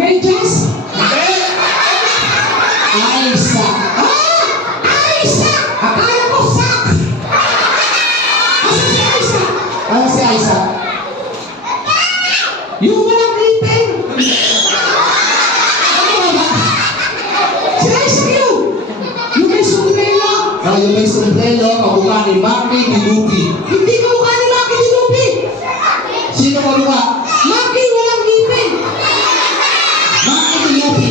Medyas? Hindi! Aisa. Aisa! Akala ko sak! Asa si Aisa? Ano si Aisa? Yung walang ngipin! Ano ba? Si Aisa yun! Yung may sombrero! Yung may sombrero, kamukha ni Maki Dilupi. Hindi kamukha ni Maki Dilupi! Sino kamukha? Maki walang ngipin! Maki Dilupi!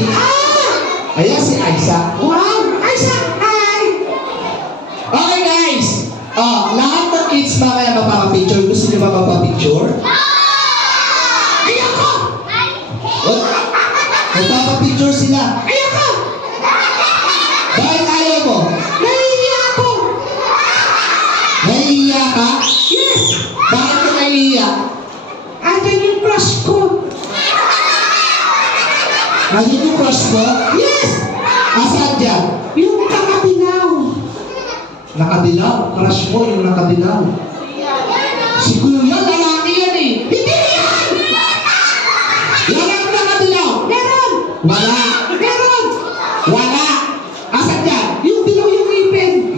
Ayan si Aisa. Wow! Aisa! Hi! Okay guys! Lahat ng kids mamaya mapapapicture. Gusto niyo ba mapapicture? Ayoko! Magpapapicture sila. Ayoko! Bakit ayaw mo? Nahihiya ako! Nahihiya ka? Yes! Bakit ka nahihiya? Andyan yung crush ko. Andyan yung crush mo? Yes! Asan dyan? Yung nakadilaw. Nakadilaw? Crush mo yung nakadilaw. Si Kuya, lalaki yan eh. Hindi yan! Walang nakadilaw. Meron! Wala. Meron! Wala. Asan dyan? Yung dilaw yung ipin.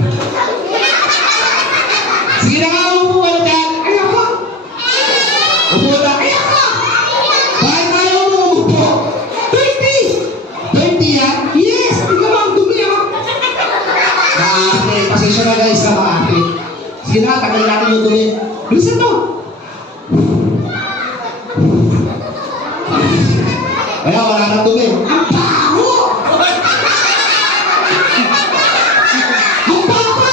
Sige na nga, upo ka dyan. Ayoko. Upo na. Ayoko. Bakit ayaw mo umupo? 20 yan? Yes! Tingnan mo ang dumi ah. Maarte. Pasensya na guys sa maarte. Sige na, tagal natin yung dumi. Bilisan mo! Kaya wala nang dumi. Ang baho! Ang baba!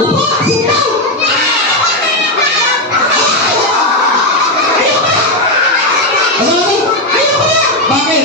Upo! Sit down! Ayoko na! Bakit?